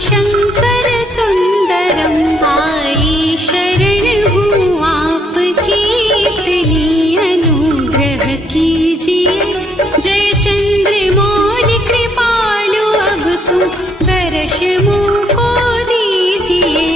शंकर सुंदरम, आई शरण हूँ आपकी, इतनी अनुग्रह कीजिए। जय चंद्र मौर्य कृपालु, अब तुम दर्श मुझको दीजिए।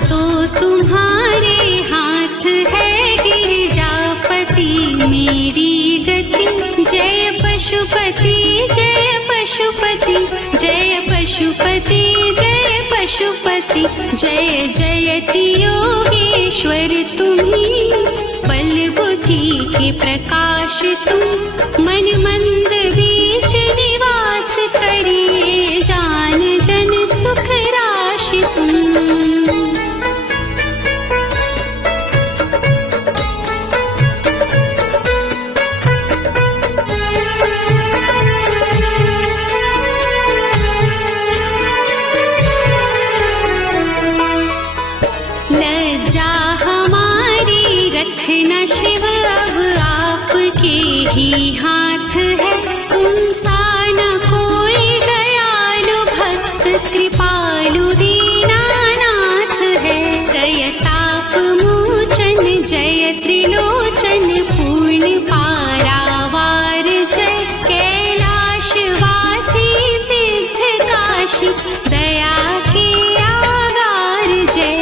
तो तुम्हारे हाथ है गिरिजापति मेरी गति। जय पशुपति जय पशुपति, जय पशुपति जय पशुपति। जय जयति योगेश्वर तुम्ही, बल बुद्धि के प्रकाश तुम। मन मंद बीच निवास करिए, जान जन सुख राशि तुम। रखना शिव अब आपके ही हाथ है, तुम सा न कोई दयालु भक्त कृपालु दीनानाथ है। जय ताप मोचन जय त्रिलोचन, पूर्ण पारावार जय कैलाश वासी सिद्ध काशी, दया के आगार जय।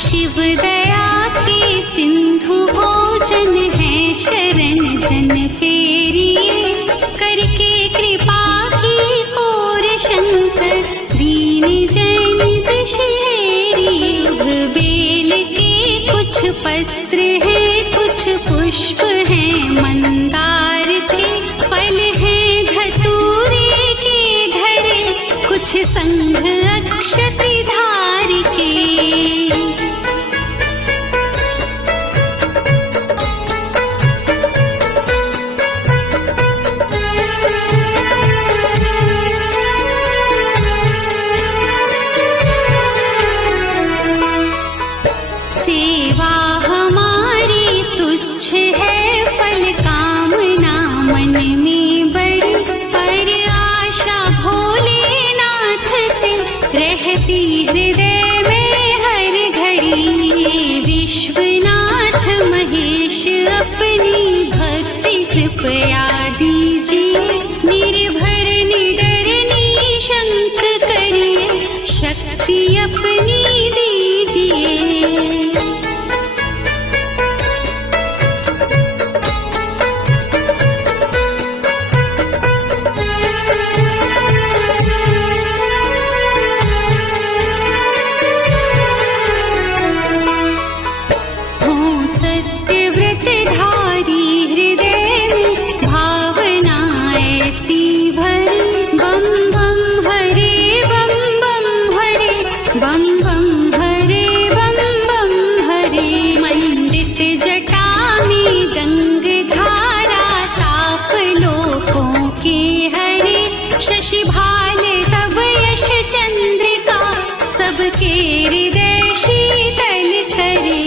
शिव दया के सिंधु भोजन है शरण जन फेरिए, करके कृपा की कोर शंकर दीन जन दशहरिए। बेल के कुछ पत्र हैं कुछ पुष्प हैं मंदार के, फल हैं धतूरे के धरे, कुछ संघ अक्षति धार के। सेवा हमारी तुच्छ है, फल कामना मन में बड़ी, पर आशा भोलेनाथ से रहती हृदय में हर घड़ी। विश्वनाथ महेश अपनी भक्ति कृपया दीजिए, निर्भर निडर निशंक करिए, शक्ति अपनी दीजिए। सत्यव्रत धारी हृदय में भावना ऐसी भरी, बम बम हरे बम बम हरे, बम बम हरे बम बम हरे। मंडित जटा में गंग धारा, ताप लोकों के हरे, शशि भाल तब यश चंद्रिका, सबके हृदय शीतल करे।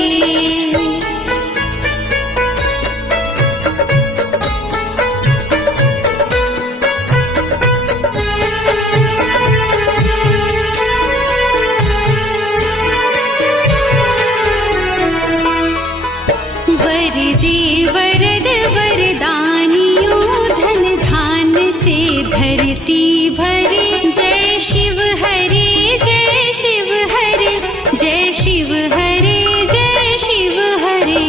वर दे वरद वरदानियों, धन धान से धरती भरे। जय शिव हरे जय शिव हरे, जय शिव हरे जय शिव हरे।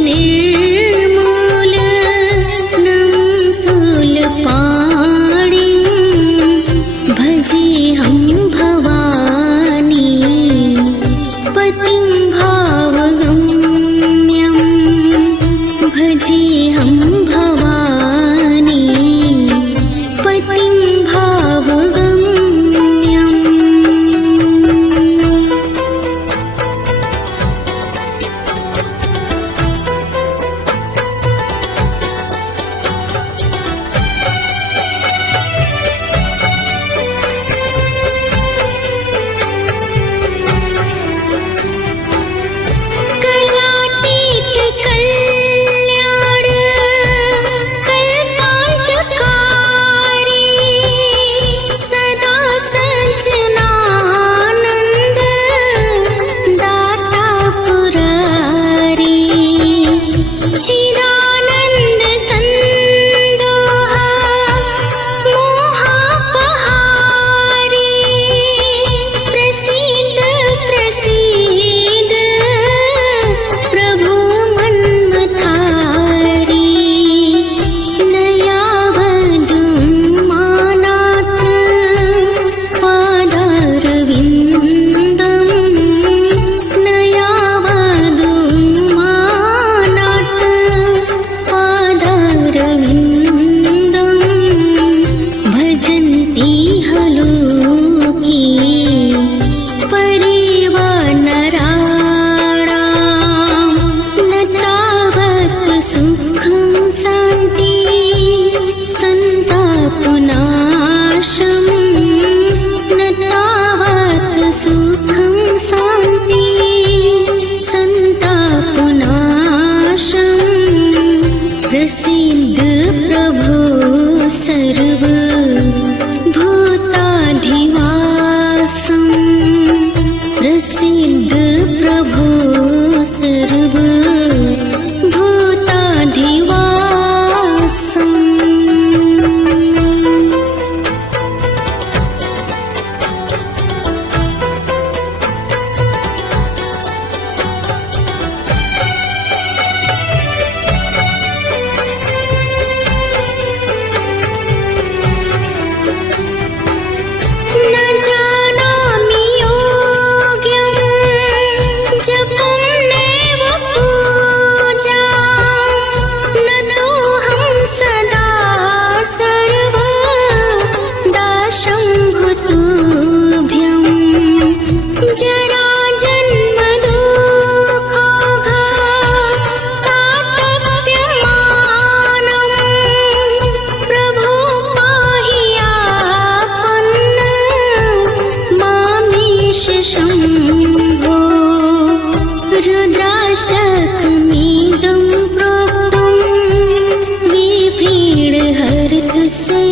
निर्मूल नम सूल पाणिम् तुसे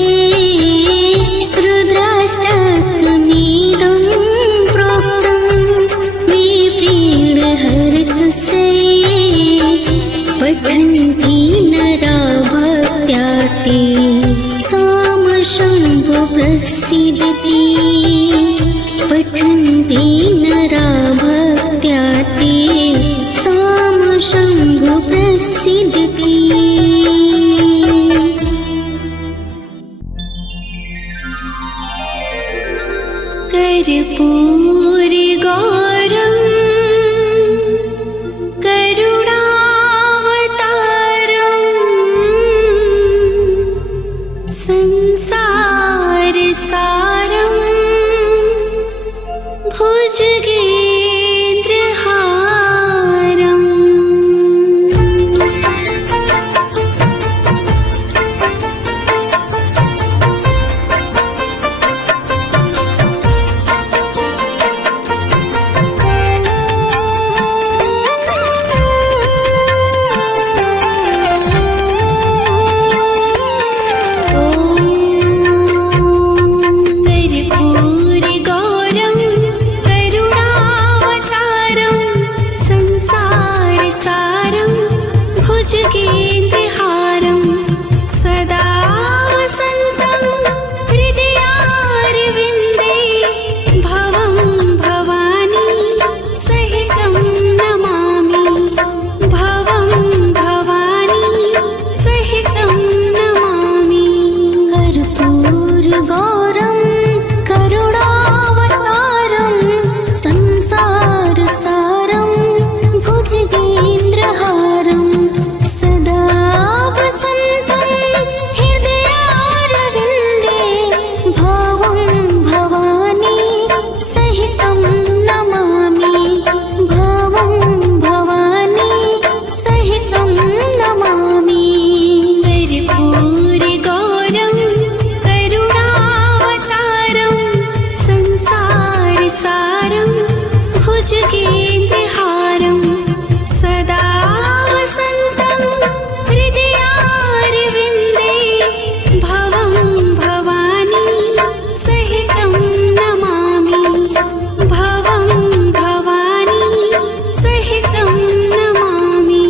रुद्राष्टकमिदं प्रोक्तं विप्रीणहर्तुसे पठन्ति नरा भक्त्या ते सामशम्भो प्रसीदति पठन्ति नरा भक्त्या ते सामशम्भो प्रसीदति कर्पूरगौरं करुणावतारं संसारसारं भुजगेन्द्रहारम् भुजगेन्द्रहारं सदा वसन्तं हृदयारविन्दे भवं भवानी सहितं नमामि भवं भवानी सहितं नमामि कर्पूरगौरं करुणावतारं संसारसारं भुजगेन्द्रहारं भुजगेन्द्रहारं सदा वसन्तं हृदयारविन्दे भवं भवानी सहितं नमामि भवं भवानी सहितं नमामि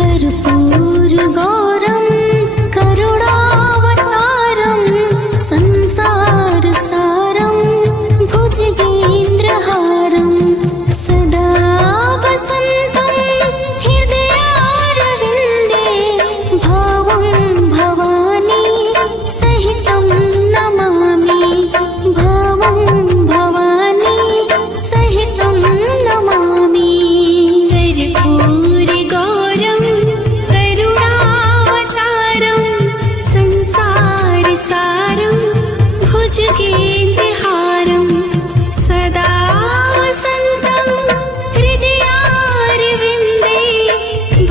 कर्पूरगौरं करुणावतारं संसारसारं भुजगेन्द्रहारं सदा वसन्तं हृदयारविन्दे भवं भवानी सहितं नमामि भवं भवानी सहितं नमामि कर्पूरगौरं करुणावतारं संसारसारं भुजगेन्द्रहारं सदा वसन्तं हृदयारविन्दे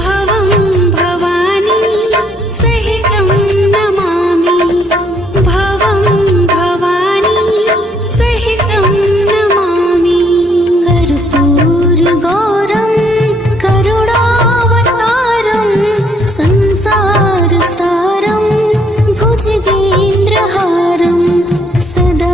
भवं भवानी सहितं नमामि भवं भवानी सहितं नमामि कर्पूरगौरं सदा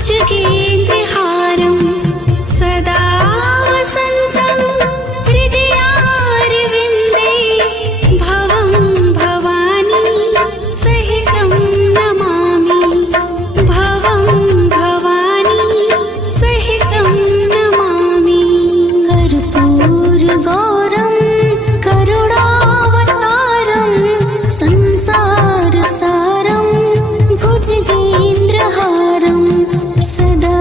भुजगेन्द्रहारं सदा वसन्तं हृदयारविन्दे भवं भवानी सहितं नमामि भवं भवानी सहितं नमामि कर्पूरगौरं करुणावतारं संसारसारं भुजगेन्द्रहारं सदा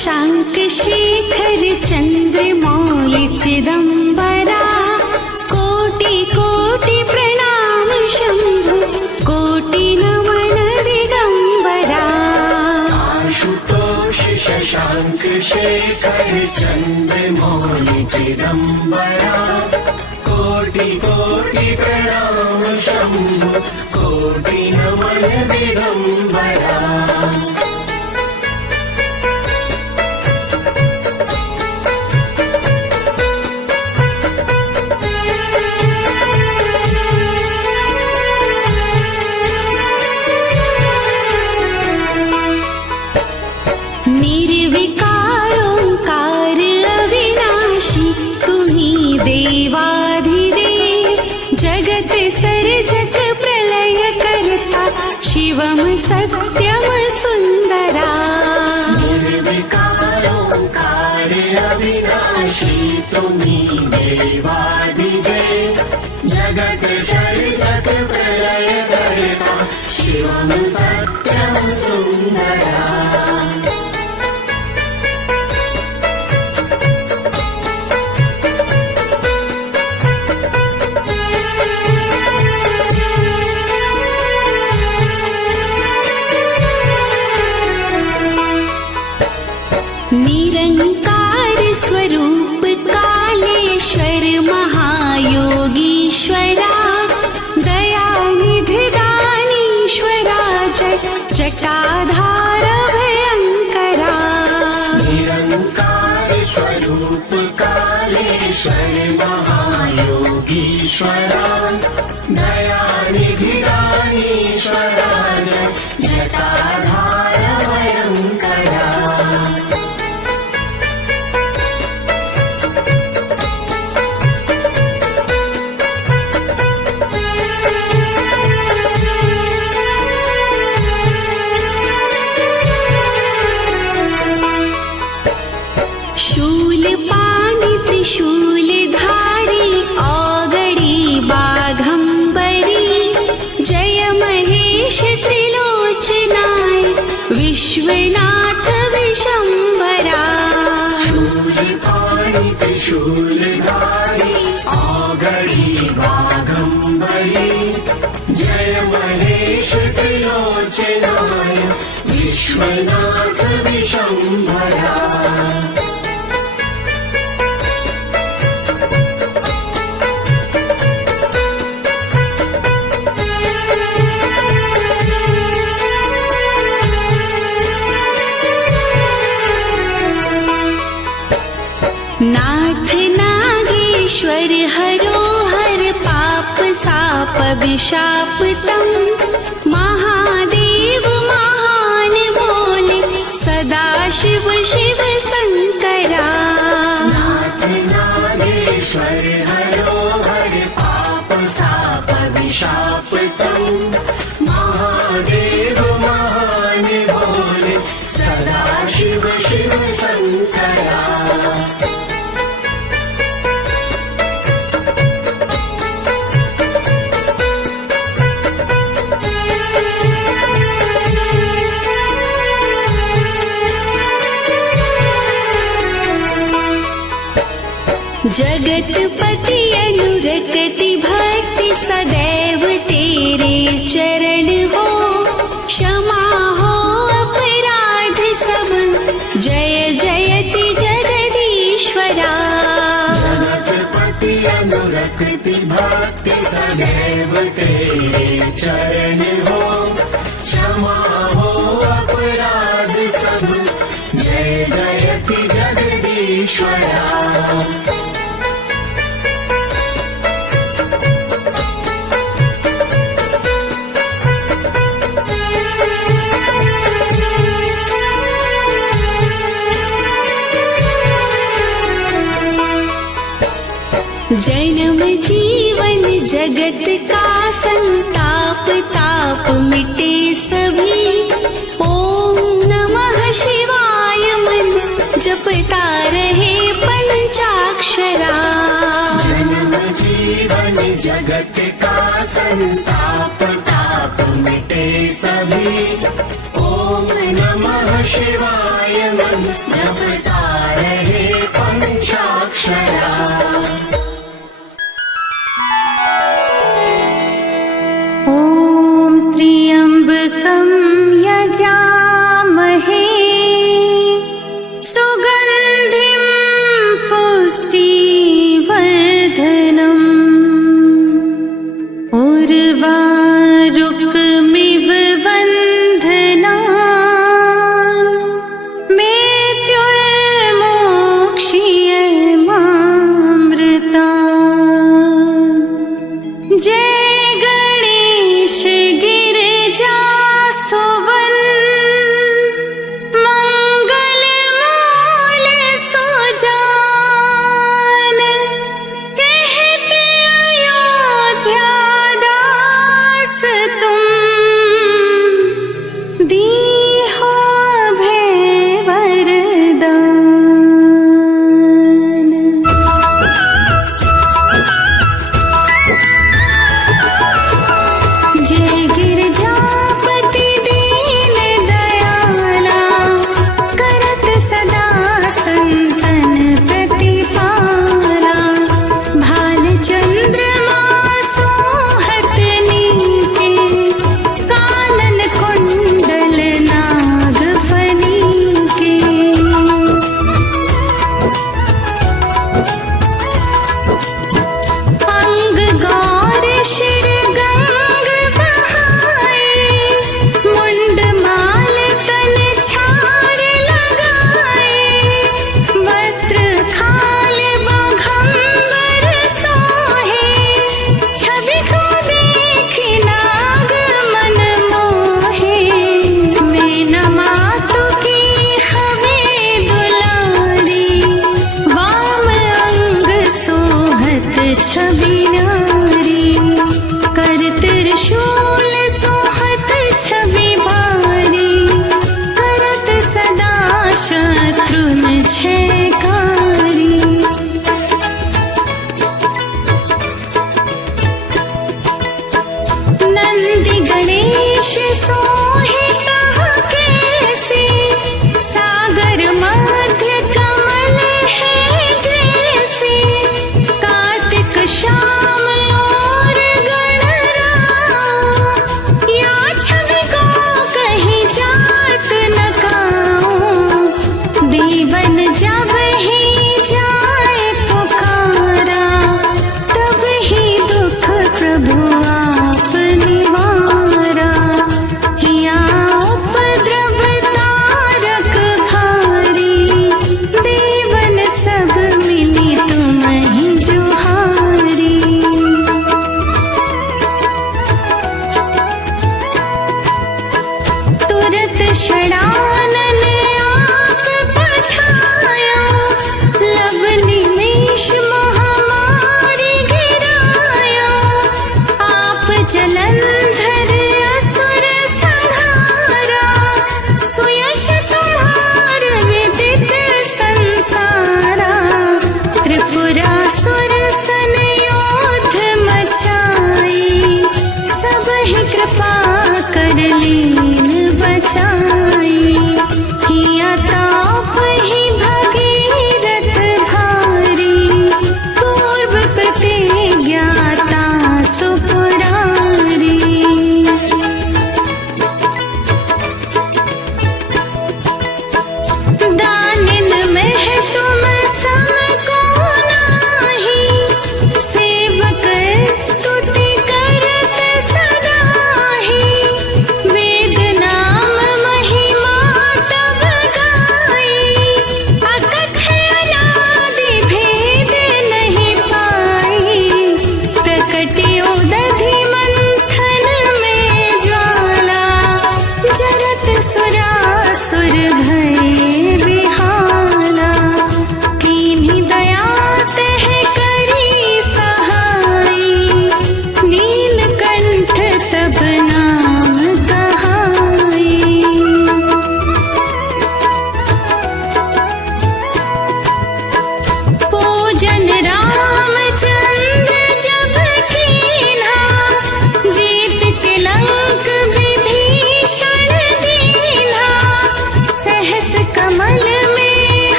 शशाङ्क शेखर चन्द्रमौलि चिदम्बरा कोटि कोटि प्रणाम शम्भु कोटि नमन दिगम्बरा आशुतोष शशाङ्क शेखर चन्द्रमौलि चिदम्बरा कोटि कोटि प्रणाम शम्भु कोटि नमन दिगम्बरा निर्विकारोङ्कार अविनाशी तुम्ही देवाधिदेव जगत सर्जक प्रलय करता शिवम सत्यम सुन्दरा निर्विकारोङ्कार अविनाशी तुम्ही देवादिदेव जगत सर्जक प्रलय करता शिवम सत्यम सुन्दरा निरंकार स्वरूप कालेश्वर महायोगीश्वरा दयानिधि दानीश्वरा जटाधार भयंकरा निरंकार स्वरूप कालेश्वर महायोगीश्वरा दयानिधि दानीश्वरा जटाधार भयंकरा शूलपाणि त्रिशूलधारी औगडी बाघंबरी जय महेश त्रिलोचनाय विश्वनाथ विशंभरा शूलपाणि त्रिशूलधारी औगडी बाघंबरी जय महेश त्रिलोचनाय विश्वनाथ विशंभरा नाथ नागेश्वर हरो हर पाप साप विशापतम महादेव महान बोले सदा शिव शिव शंकरा नाथ नागेश्वर हरो हर पाप साप विशापतम महादेव महान बोले सदा शिव शिव शंकरा जगतपति अनुरक्ति भक्ति सदैव तेरे चरण हो क्षमा हो अपराध सब जय जयति जगदीश्वरा जगतपति अनुरक्ति भक्ति सदैव तेरे चरण हो क्षमा हो अपराध सब जय जयति जगदीश्वरा जन्म जीवन जगत का संताप ताप मिटे सभी ओम नमः शिवाय मन जपता रहे पंचाक्षरा जन्म जीवन जगत का संताप ताप मिटे सभी ओम नमः शिवाय मन जपता रहे पंचाक्षरा। ॐ त्र्यम्बकं यजामहे सुगन्धिं पुष्टिवर्धनम् उर्वारुकमिव बन्धनान् मृत्युर्मोक्ष्यमामृतात्। जय गणेश गिरिजासुवन् मंगलमूल सुजान कहते अयोध्यादास तुम दीहो अभय वरदान। जय गिरिजापति दीन दयाला करत सदा संतन प्रतिपाला। भाल चंद्रमा सोहत नीके कानन कुंडल नाग फनीके। अंग गौर शिर गंग बहाए मुंड माल तन छार लगाए। वस्त्र खाल बाघंबर सोहे छवि को देखी नाग मन मोहे। मैं नमा तुकी हवे दुलारी वाम अंग सोहत छवि नारी। कर त्रिशूल सोहत छवि भारी करत सदा शत्रुन छयकारी। नंदी गणेश सोहे कहाँ कैसे सागर मध्य कमल है जैसे। कार्तिक श्याम और गणराम या छवि को कहीं जात न काऊं। दीवन जब ही जाए पुकारा तब ही दुख प्रभु आप निवारा। हे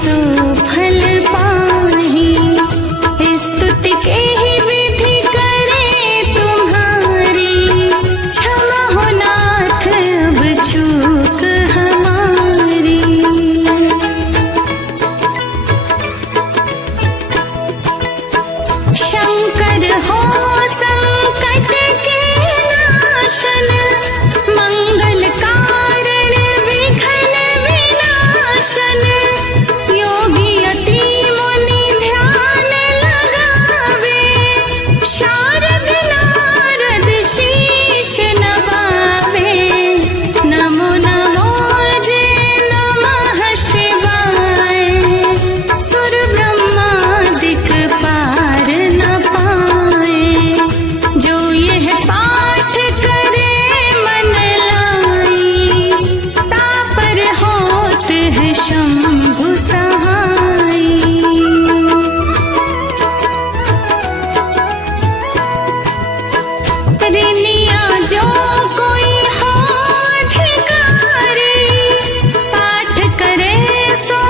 सो फल पाही। स्तुति के ही विधि करे तुम्हारी, क्षमा हो नाथ अब चूक हमारी। शंकर हो संकट के नाशन, मंगल कारण विघ्न विनाशन। योगी अति मुनि ध्यान लगावे, शारद नारद शीश नवावे। नमो नमो जय नमः शिवाय, सुर ब्रह्मादिक पार न पाए। जो यह पाठ करे मन लाई, तापर होत है शंभु सहाय। रिनिया जो कोई हो अधिकारी, पाठ करे सो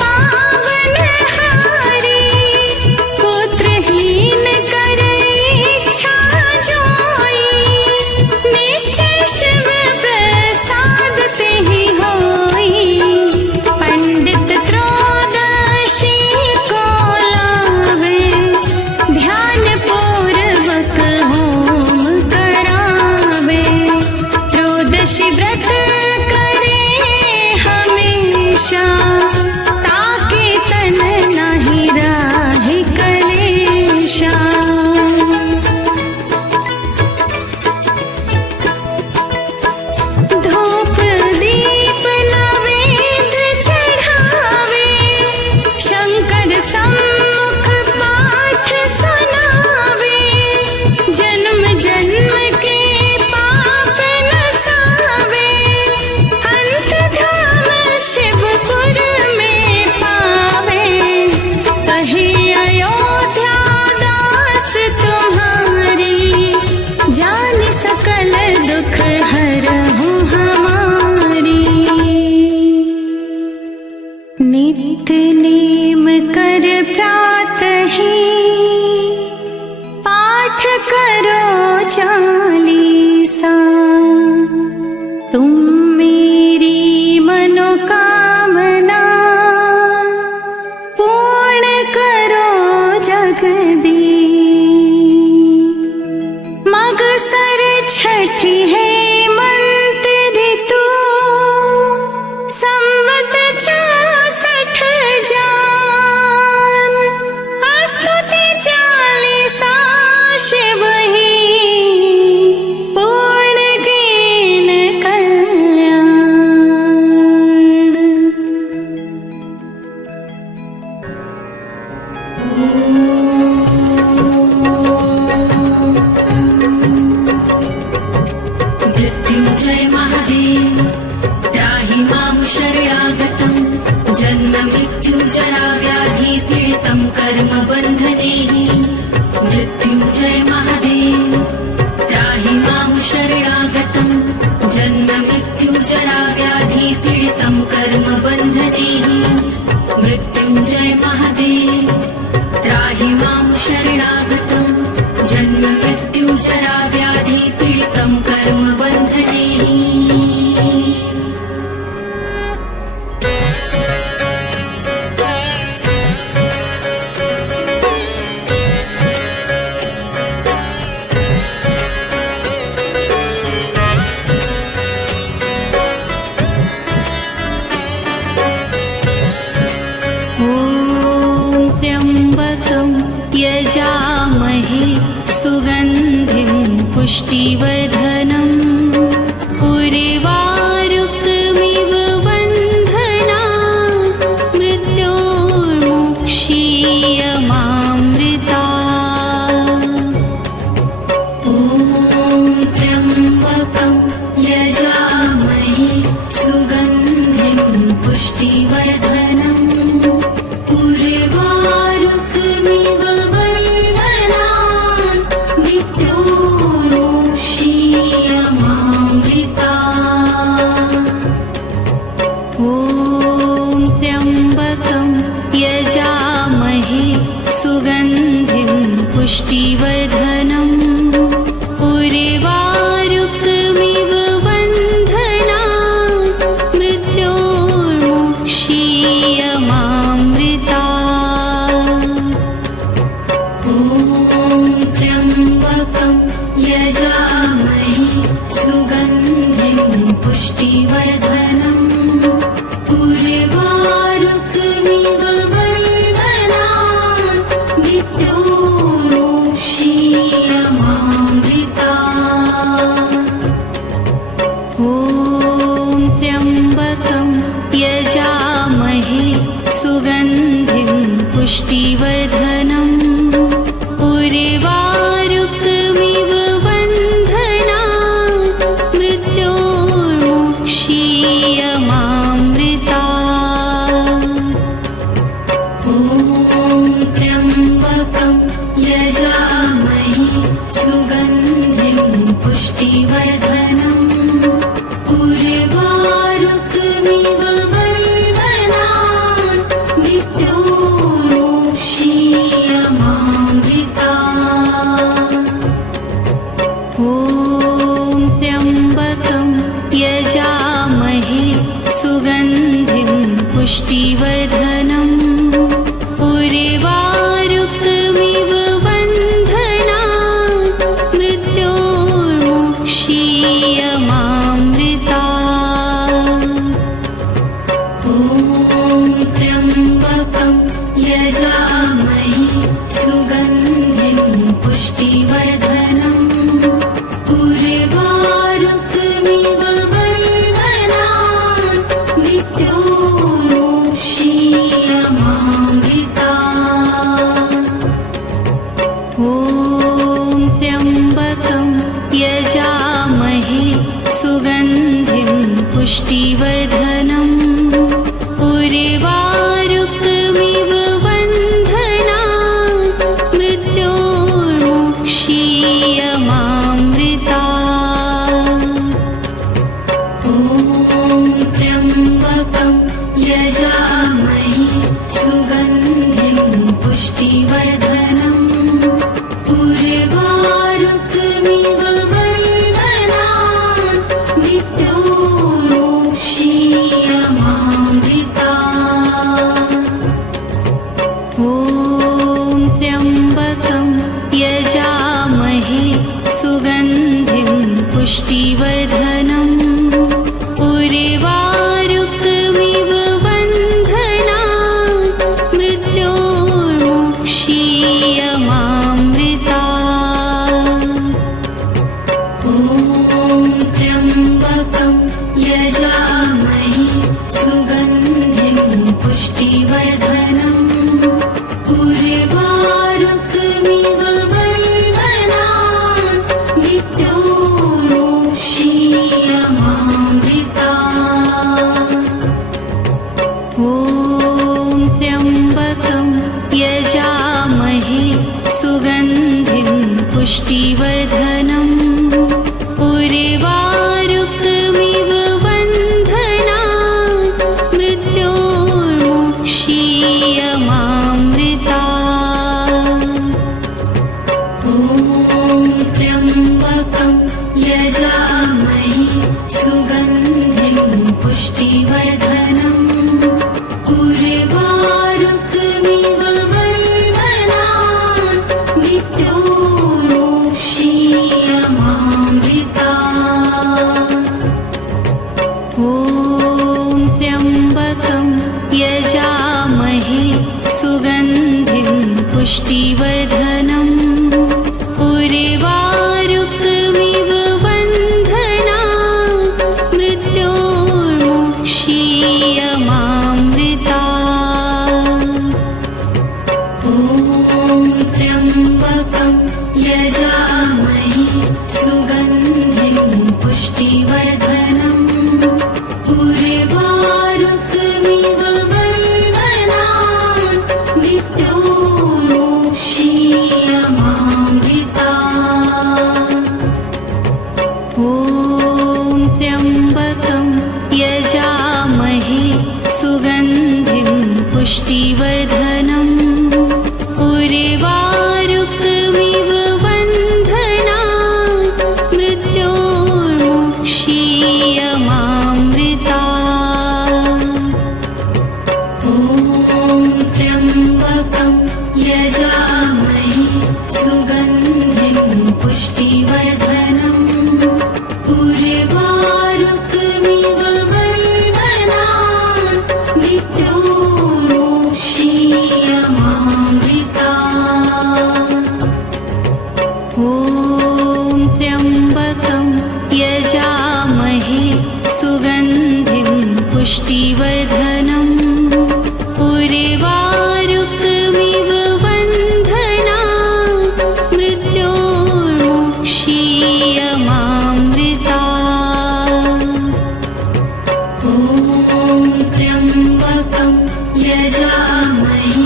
पावन हारी। पुत्रहीन करे इच्छा जोई, निश्चय शिव प्रसाद ते ही होई। पंडित त्रयोदशी को लावे, ध्यान पूर्वक होम करावे। त्रयोदशी व्रत करे हमेशा, ताके तन नहीं राहि कलेशा। धूप दीप नवेद चढ़ावे, शंकर सम्मुख पाठ सुनावे। जन्म जन्म के पाप नसावे, अंत धाम शिवपुर में पावे। कहे अयोध्या दास तुम्हारी, जान सकल दुख हरहु हमारी। नित्य नेम कर प्रातहि, पाठ करो चालीसा। तुम मेरी मनोकामना, पूर्ण करो जगदीश। मगसर छठी हेमंत ऋतु, संवत 64 जान। स्तुति चालीसा शिव ही, पूर्ण कीन कल्याण। मृत्युंजय महादेव त्राहि मां शरणागतं। जन्म मृत्यु जरा व्याधि पीडितं कर्म बन्धनैः। मृत्युंजय महादेव त्राहि मां शरणागतं। जन्म मृत्यु जरा व्याधि पीडितं कर्म बन्धनैः। मृत्युंजय महादेव त्राहि मां शरणागतं। जन्म मृत्यु जरा व्याधि पीडितं कर्म बन्धनैः। ॐ त्र्यम्बकं यजामहे सुगन्धिं पुष्टिवर्धनम्। उर्वारुकमिव बन्धना, मृत्योर्मुक्षीयमामृता। ॐ त्र्यम्बकं यजामहे सुगन्धिं पुष्टिवर्धनम्। उर्वारुकमिव बन्धनान्, मृत्योर्मुक्षीयमामृता। ॐ त्र्यम्बकं पुष्टिवर्धनम् उर्वारुकमिव बन्धना मृत्योर्मुक्षीयमामृता ॐ त्र्यम्बकं यजामहे सुगन्धिं पुष्टिवर्धनम् उर्वारुकमिव बन्धना मृत्योर्मुक्षीयमामृता ॐ त्र्यम्बकं यजामहे सुगन्धिं पुष्टिवर्धनम् उर्वारुकमिव बन्धना मृत्योर्मुक्षीयमामृता ॐ त्र्यम्बकं यजामहे सुगन्धिं पुष्टिवर्धनम् उर्वारुकमिव बन्धना मृत्योर्मुक्षीयमामृता ॐ त्र्यम्बकं यजामहे सुगन्धिं पुष्टिवर्धनम् उर्वारुकमिव बन्धना मृत्योर्मुक्षीयमामृता ॐ त्र्यम्बकं यजामहे सुगन्धिं पुष्टिवर्धनम् उर्वारुकमिव बन्धना मृत्योर्मुक्षीयमामृता ॐ त्र्यम्बकं यजामहे सुगन्धिं पुष्टिवर्धनम् उर्वारुकमिव बन्धना मृत्योर्मुक्षीयमामृता ॐ त्र्यम्बकं यजामहे सुगन्धिं पुष्टिवर्धनम् उर्वारुकमिव बन्धना मृत्योर्मुक्षीयमामृता ॐ त्र्यम्बकं यजामहे सुगन्धिं पुष्टिवर्धनम् उर्वारुकमिव बन्धना मृत्योर्मुक्षीयमामृता ॐ त्र्यम्बकं यजामहे सुगन्धिं पुष्टिवर्धनम् उर्वारुकमिव बन्धना मृत्योर्मुक्षीयमामृता ॐ त्र्यम्बकं यजामहे सुगन्धिं पुष्टिवर्धनम् उर्वारुकमिव बन्धना मृत्योर्मुक्षीयमामृता ॐ त्र्यम्बकं यजामहे सुगन्धिं पुष्टिवर्धनम् उर्वारुकमिव बन्धना मृत्योर्मुक्षीयमामृता ॐ त्र्यम्बकं यजामहे सुगन्धिं पुष्टिवर्धनम् उर्वारुकमिव बन्धना मृत्योर्मुक्षीयमामृता ॐ त्र्यम्बकं यजामहे सुगन्धिं पुष्टिवर्धनम् उर्वारुकमिव बन्धना मृत्योर्मुक्षीयमामृता यजामहे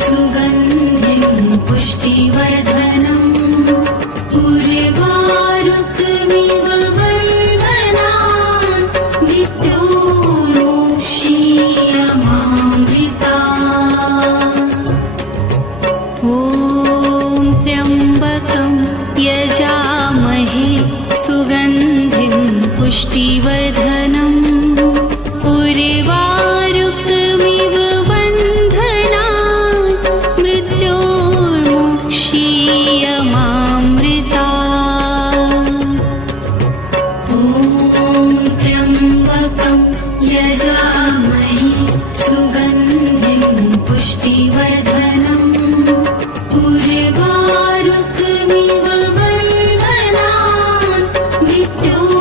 सुगन्धिं पुष्टिवर्धनम् उर्वारुकमिव बन्धनान् मृत्योर्मुक्षीयमामृतात्। ॐ त्र्यम्बकं यजामहे सुगन्धिं पुष्टिवर्धनम् उर्वारुकमिव बन्धनान् मृत्योर्मुक्षीयमामृतात्। ॐ त्र्यम्बकं यजामहे सुगन्धिं पुष्टिवर्धनम् उर्वारुकमिव बन्धनान् मृत्योर्मुक्षीयमामृतात्।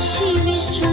काशी विश्व